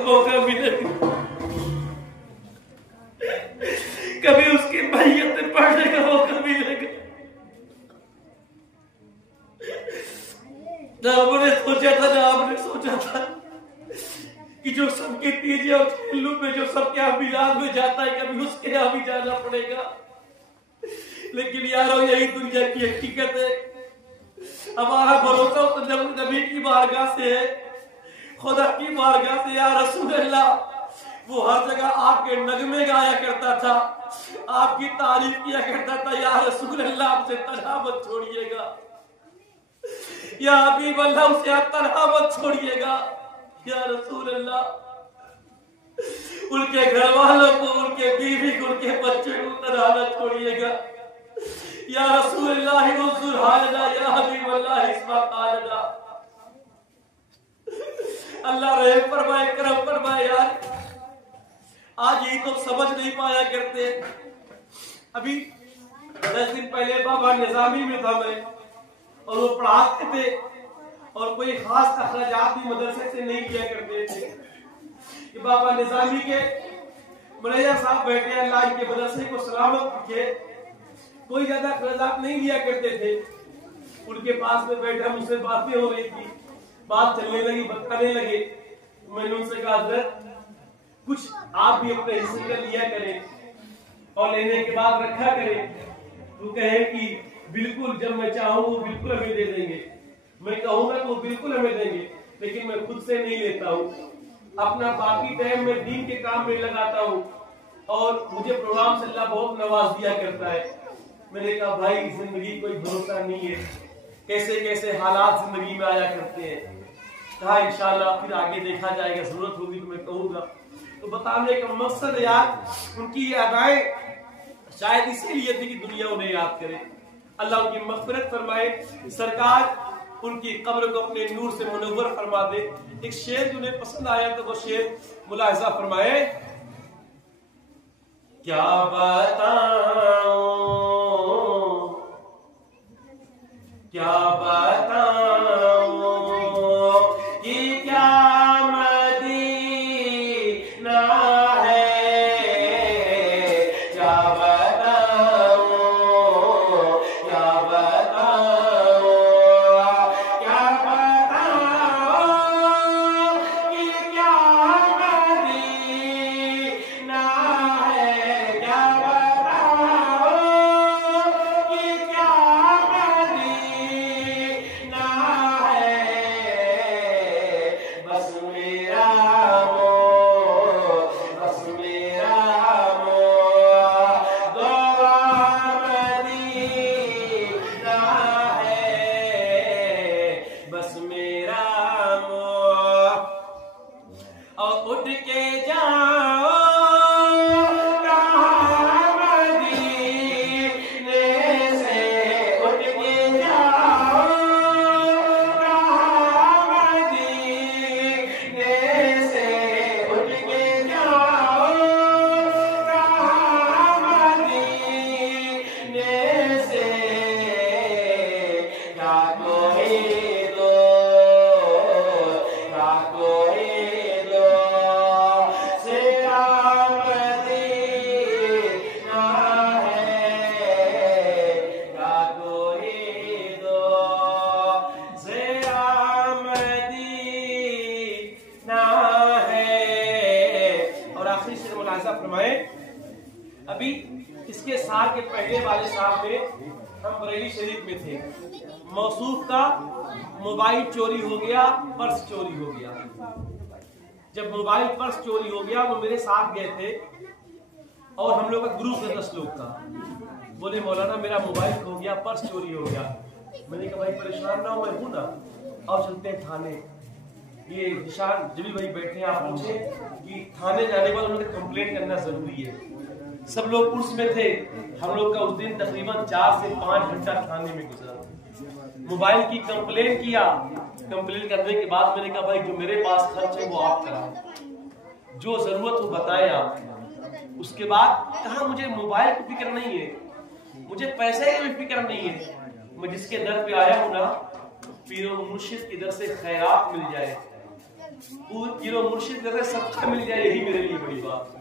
मौका मिलेगा, कभी उसकी मैयत पढ़ने का मौका मिलेगा। ना हमने सोचा था, ना आपने सोचा था कि जो सबके तीजे और खेलू में जो सबके यहाँ मिलाद में जाता है, कभी उसके यहाँ भी जाना पड़ेगा। लेकिन यारो यही दुनिया की हकीकत है। हमारा भरोसा तो नबी की बारगाह से है, खुदा की बारगाह से। या रसूल अल्लाह, वो हर जगह आपके नगमे गाया करता था, आपकी तारीफ किया करता था। या रसूल अल्लाह, आपसे तन्हा मत छोड़िएगा। या हबीब अल्लाह, उसे आप तन्हा मत छोड़िएगा। या रसूल अल्लाह, उनके घर वालों को, उनके बीवी को, उनके बच्चे को तन्हा मत छोड़िएगा। या रसूल अल्लाह, उज़्ज़ुर हालना, या हबीब अल्लाह, इस्मा हालना। अल्लाह रहम फरमाए, करम फरमाए। यार आज यही तो समझ नहीं पाया करते। अभी 10 दिन पहले बाबा निजामी में था मैं, और वो पढ़ाते थे, और कोई खास अखराजात भी मदरसे से नहीं किया करते थे। कि बाबा निजामी के मुरैया साहब बैठे, अल्लाह के मदरसे को सलामत रखे, कोई ज्यादा अखराजात नहीं लिया करते थे। उनके पास में बैठा, मुझसे बातें हो रही थी, बात चलने लगी, बताने लगे। मैंने उनसे कहा, हज़रत कुछ आप भी अपने हिस्से का लिया करें, और लेने के बाद रखा करें। वो कहे कि बिल्कुल, जब मैं चाहूँ वो बिल्कुल हमें दे देंगे, मैं कहूँगा तो वो बिल्कुल हमें देंगे, लेकिन मैं खुद से नहीं लेता हूँ। अपना बाकी टाइम में दीन के काम में लगाता हूँ, और मुझे प्रोग्राम से अल्लाह बहुत नवाज दिया करता है। मैंने कहा, भाई जिंदगी कोई भरोसा नहीं है, कैसे कैसे हालात जिंदगी में आया करते हैं। कहा इंशाल्लाह फिर आगे देखा जाएगा, जरूरत होगी तो मैं कहूँगा। तो बताने का मकसद यार, उनकी अदाएं शायद इसीलिए थी कि दुनिया उन्हें याद करे। अल्लाह उनकी मग़फ़िरत फरमाए, सरकार उनकी कब्र को अपने नूर से मुनव्वर फरमा दे। एक शेर जो उन्हें पसंद आया तो वो शेर मुलाहिज़ा फरमाए। क्या बताऊं, क्या बताऊं कि क्या अभी इसके साल के पहले वाले साल में हम बरेली शरीफ में थे। मौसूफ का मोबाइल चोरी हो गया, पर्स चोरी हो गया। जब मोबाइल पर्स चोरी हो गया, वो मेरे साथ गए थे और हम लोग का ग्रुप है 10 लोग का। बोले मौलाना मेरा मोबाइल खो गया, पर्स चोरी हो गया। मैंने कहा भाई परेशान ना हो, मैं हूं ना, अब चलते हैं थाने। ये निशान जबी भाई बैठे हैं, आप पूछे कि थाने जाने के बाद उन्होंने कंप्लेंट करना जरूरी है। सब लोग पुलिस में थे। हम लोग का उस दिन तकरीबन 4 से 5 घंटा थाने में गुजरा। मोबाइल की कंप्लेन किया। कंप्लेन करने के बाद मैंने कहा भाई जो मेरे पास खर्च है वो आप कराओ, जो जरूरत वो बताएं आप। उसके बाद कहा मुझे मोबाइल की फिक्र नहीं है, मुझे पैसे की भी फिक्र नहीं है। मैं जिसके दर पे आया हूँ ना, पीर और मुर्शिद की दर से खैरात मिल जाए, मुर्शिद कहते सबका मिल जाए, यही मेरे लिए बड़ी बात है।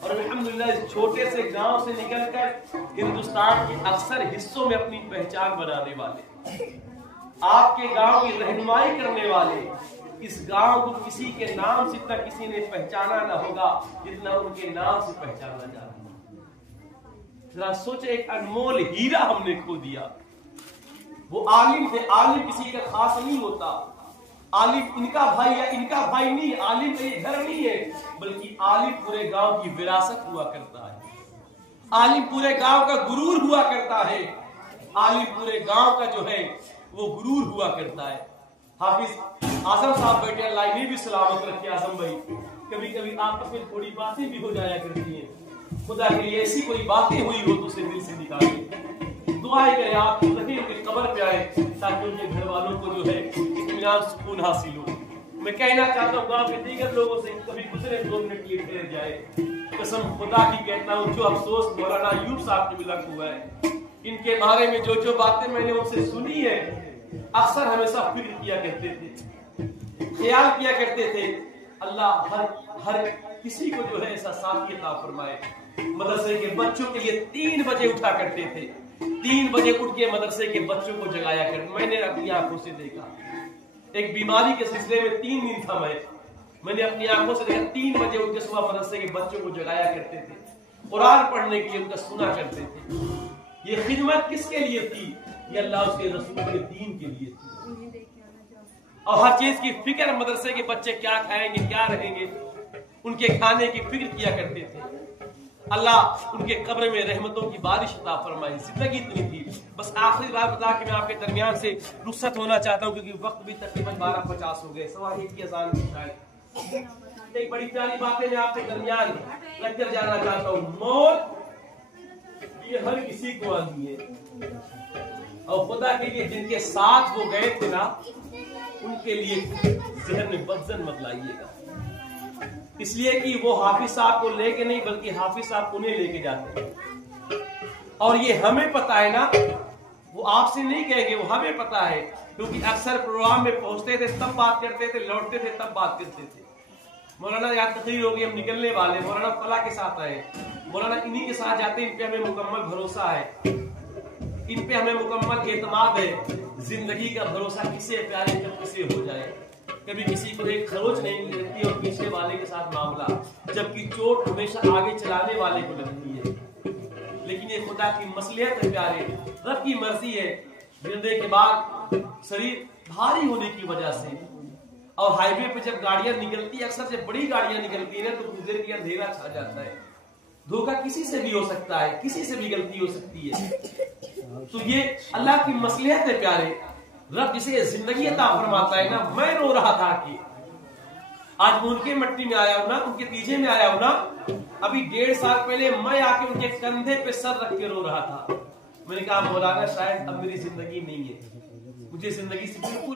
और अल्हम्दुलिल्लाह इस छोटे से गांव से निकलकर हिंदुस्तान के अक्सर हिस्सों में अपनी पहचान बनाने वाले, आपके गांव की रहनुमाई करने वाले, इस गांव को किसी के नाम से इतना किसी ने पहचाना ना होगा जितना उनके नाम से पहचाना जा रहा है। जरा सोचे, एक अनमोल हीरा हमने खो दिया। वो आलिम थे, आलिम किसी का खास नहीं होता, आलिम इनका भाई या इनका भाई नहीं, आलिम का ये घर नहीं है, बल्कि आलिम पूरे गांव की विरासत हुआ करता है, आलिम पूरे गांव का गुरूर हुआ करता है, आलिम पूरे गांव का जो है वो गुरूर हुआ करता है। हाफिज आजम साहब बैठे, अल्लाह इन्हें भी सलामत रखे। आजम भाई, कभी कभी आपस में थोड़ी बातें भी हो जाया करती हैं, खुदा के लिए ऐसी कोई बातें हुई हो तो उसे दिल से निकालिए, दुआएं करें, आप रखे उनकी कब्र पे आए ताकि उनके घर वालों को जो है इत्मीनान सुकून हासिल हो। मैं कहना चाहता हूँ गाँव के दीगर लोगों से कभी गुजरे 2 मिनट के लिए ठहर जाए, कसम खुदा की कहता हूँ, जो अफसोस मौलाना अयूब साहब के मिलक हुआ है, इनके बारे में जो जो बातें मैंने उनसे सुनी है, अक्सर हमेशा फिक्र किया करते थे, ख्याल किया करते थे, अल्लाह हर किसी को जो है ऐसा साथी अता फरमाए। मदरसे के बच्चों के लिए 3 बजे उठा करते थे, 3 बजे उठ के मदरसे के बच्चों को जगाया करते। मैंने अपनी आंखों से देखा, एक बीमारी के सिलसिले में 3 दिन था, मैंने अपनी आंखों से देखा, 3 बजे उठ के सुबह मदरसे के बच्चों को जगाया करते थे, कुरान पढ़ने के लिए उनका सुना करते थे। ये खिदमत किसके लिए थी? ये अल्लाह उसके रसूल के दीन के लिए थी। और हर चीज की फिक्र, मदरसे के बच्चे क्या खाएंगे, क्या रहेंगे, उनके खाने की फिक्र किया करते थे। अल्लाह उनके कब्र में रहमतों की बारिश अता फरमाए। जिंदगी इतनी थी। बस आखिरी बात बता के मैं आपके दरमियान से रुखसत होना चाहता हूँ, क्योंकि वक्त भी तकरीबन 12:50 हो गए, 1:15 की अज़ान की शायद। एक बड़ी प्यारी बातें मैं आपके दरमियान लेकर जाना चाहता हूँ। मौत ये हर किसी को आनी है, और खुदा के लिए जिनके साथ वो गए थे ना, उनके लिए जहन में बदजन मत लाइएगा, इसलिए कि वो हाफिज साहब को लेके नहीं, बल्कि हाफिज साहब उन्हें लेके जाते हैं। और ये हमें पता है ना, वो आपसे नहीं कहेंगे, वो हमें पता है, क्योंकि अक्सर प्रोग्राम में पहुंचते थे तब बात करते थे, लौटते थे तब बात करते थे। मौलाना याद तकरीर होगी, हम निकलने वाले, मौलाना फला के साथ आए, मौलाना इन्हीं के साथ जाते, इन पे हमें मुकम्मल भरोसा है, इन पे हमें मुकम्मल एतमाद है। जिंदगी का भरोसा किसे प्यारे जब किसे हो जाए, कभी किसी को एक खरोच नहीं लगती और पीछे वाले के साथ मामला, जबकि चोट हमेशा आगे चलाने वाले को लगती है। लेकिन ये खुदा की मसलियत है प्यारे, रब की मर्जी है। गिरने के बाद शरीर भारी होने की वजह से, और हाईवे पे जब गाड़ियां निकलती है, अक्सर जब बड़ी गाड़ियां निकलती है ना, तो गुजर के अंधेरा छा जाता है। धोखा किसी से भी हो सकता है, किसी से भी गलती हो सकती है। तो ये अल्लाह की मसलियत है प्यारे। रब जिसे जिंदगी अता फरमाता है ना, मैं रो रहा था कि आज मैं उनके मट्टी में आया हूं ना, उनके पीछे में आया हूं ना। अभी 1.5 साल पहले मैं आके उनके कंधे पे सर रख के रो रहा था। मैंने कहा मौलाना शायद अब मेरी जिंदगी नहीं है, मुझे जिंदगी से बिल्कुल